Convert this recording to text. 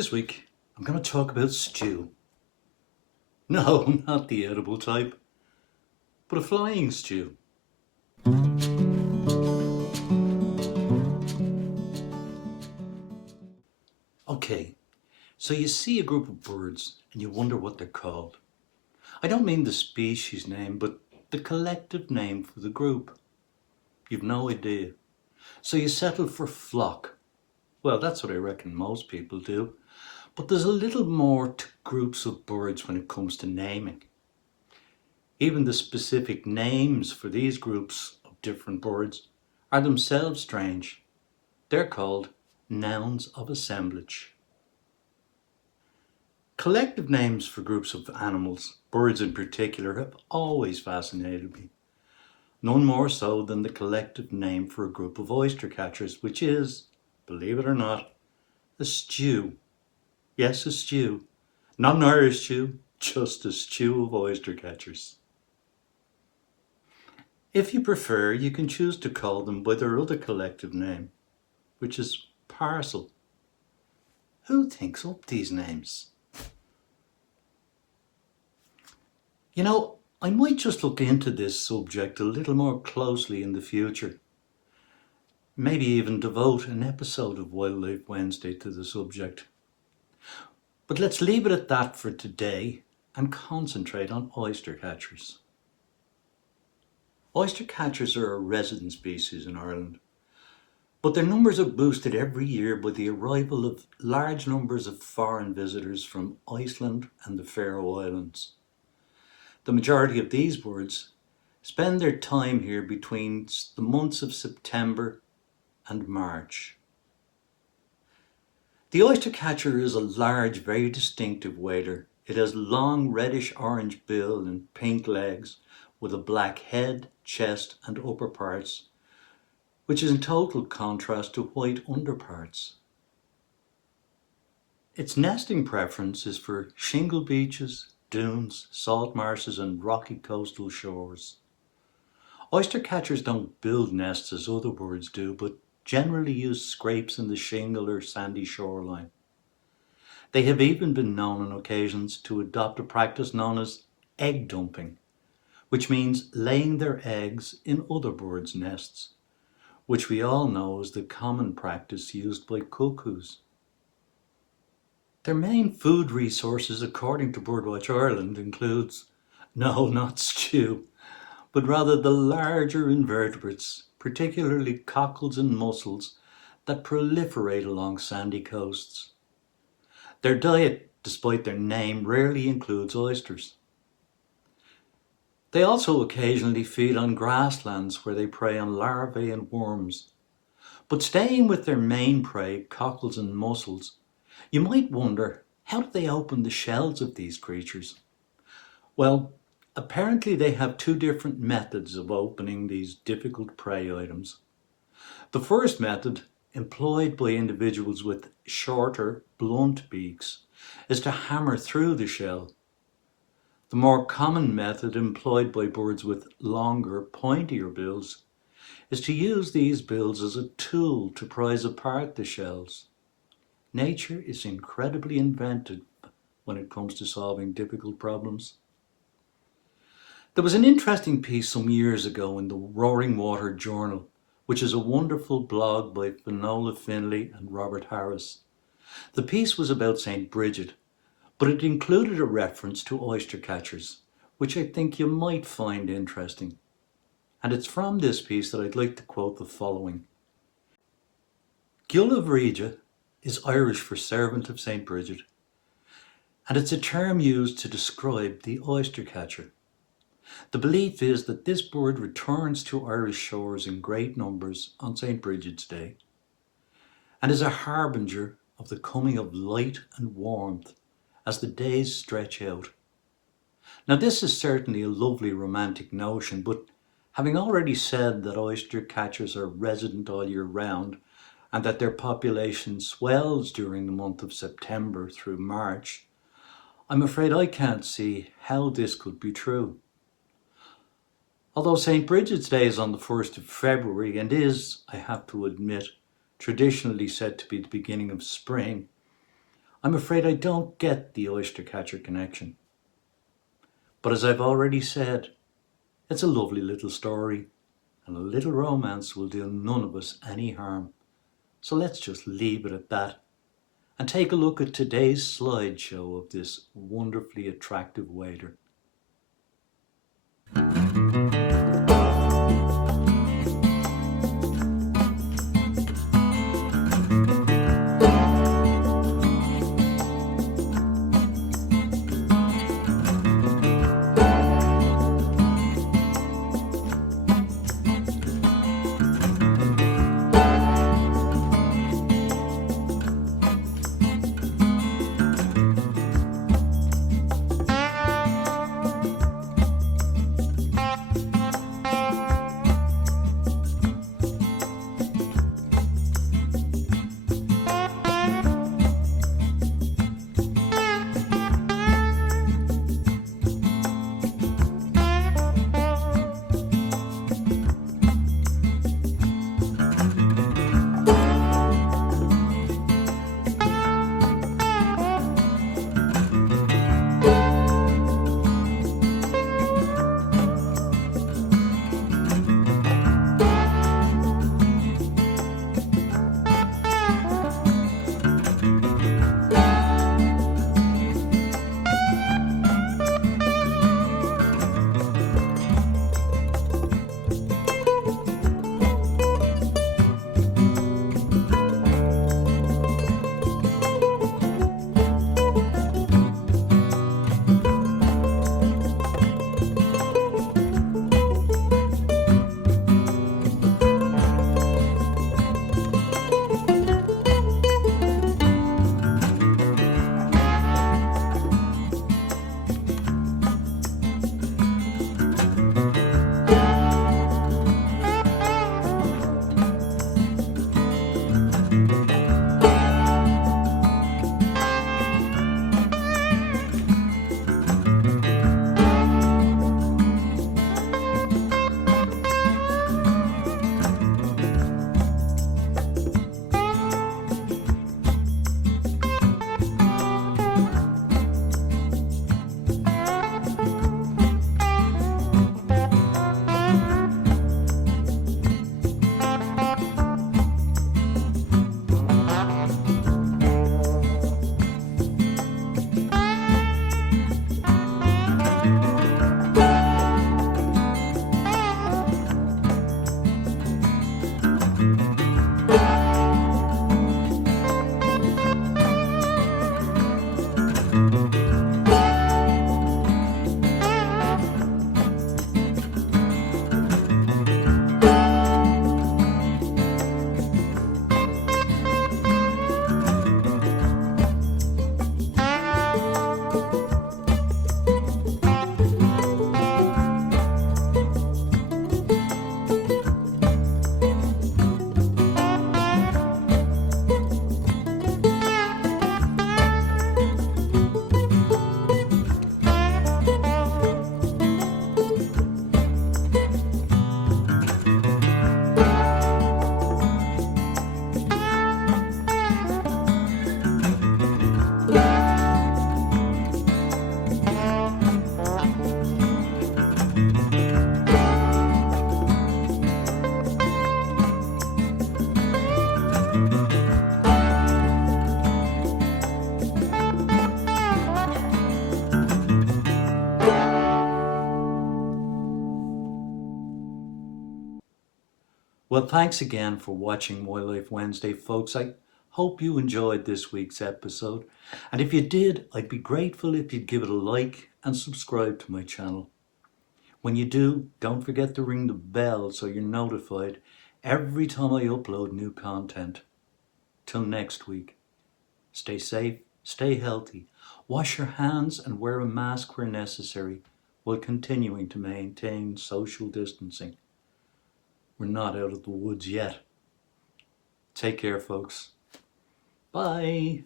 This week, I'm going to talk about stew. No, not the edible type, but a flying stew. Okay, so you see a group of birds and you wonder what they're called. I don't mean the species name, but the collective name for the group. You've no idea. So you settle for flock. Well, that's what I reckon most people do. But there's a little more to groups of birds when it comes to naming. Even the specific names for these groups of different birds are themselves strange. They're called nouns of assemblage. Collective names for groups of animals, birds in particular, have always fascinated me. None more so than the collective name for a group of oyster catchers, which is, believe it or not, a stew. Yes, a stew. Not an Irish stew, just a stew of oyster catchers. If you prefer, you can choose to call them by their other collective name, which is parcel. Who thinks up these names? You know, I might just look into this subject a little more closely in the future. Maybe even devote an episode of Wildlife Wednesday to the subject. But let's leave it at that for today and concentrate on oyster catchers. Oyster catchers are a resident species in Ireland, but their numbers are boosted every year by the arrival of large numbers of foreign visitors from Iceland and the Faroe Islands. The majority of these birds spend their time here between the months of September and March. The oyster catcher is a large, very distinctive wader. It has long reddish-orange bill and pink legs with a black head, chest and upper parts, which is in total contrast to white underparts. Its nesting preference is for shingle beaches, dunes, salt marshes and rocky coastal shores. Oyster catchers don't build nests as other birds do, but generally use scrapes in the shingle or sandy shoreline. They have even been known on occasions to adopt a practice known as egg dumping, which means laying their eggs in other birds' nests, which we all know is the common practice used by cuckoos. Their main food resources, according to Birdwatch Ireland, includes, no, not stew, but rather the larger invertebrates, particularly cockles and mussels, that proliferate along sandy coasts. Their diet, despite their name, rarely includes oysters. They also occasionally feed on grasslands where they prey on larvae and worms. But staying with their main prey, cockles and mussels, you might wonder, how do they open the shells of these creatures? Well, apparently they have two different methods of opening these difficult prey items. The first method, employed by individuals with shorter, blunt beaks, is to hammer through the shell. The more common method, employed by birds with longer, pointier bills, is to use these bills as a tool to prise apart the shells. Nature is incredibly inventive when it comes to solving difficult problems. There was an interesting piece some years ago in the Roaring Water Journal, which is a wonderful blog by Finola Finlay and Robert Harris. The piece was about St. Bridget, but it included a reference to oyster catchers, which I think you might find interesting. And it's from this piece that I'd like to quote the following. Gula Vrija is Irish for servant of St. Bridget, and it's a term used to describe the oyster catcher. The belief is that this bird returns to Irish shores in great numbers on St. Bridget's Day and is a harbinger of the coming of light and warmth as the days stretch out. Now, this is certainly a lovely romantic notion, but having already said that oyster catchers are resident all year round and that their population swells during the month of September through March, I'm afraid I can't see how this could be true. Although St. Bridget's Day is on the 1st of February and is, I have to admit, traditionally said to be the beginning of spring, I'm afraid I don't get the oyster catcher connection. But as I've already said, it's a lovely little story, and a little romance will do none of us any harm. So let's just leave it at that and take a look at today's slideshow of this wonderfully attractive waiter. Well, thanks again for watching Wildlife Wednesday, folks. I hope you enjoyed this week's episode. And if you did, I'd be grateful if you'd give it a like and subscribe to my channel. When you do, don't forget to ring the bell so you're notified every time I upload new content. Till next week, stay safe, stay healthy, wash your hands and wear a mask where necessary while continuing to maintain social distancing. We're not out of the woods yet. Take care, folks. Bye.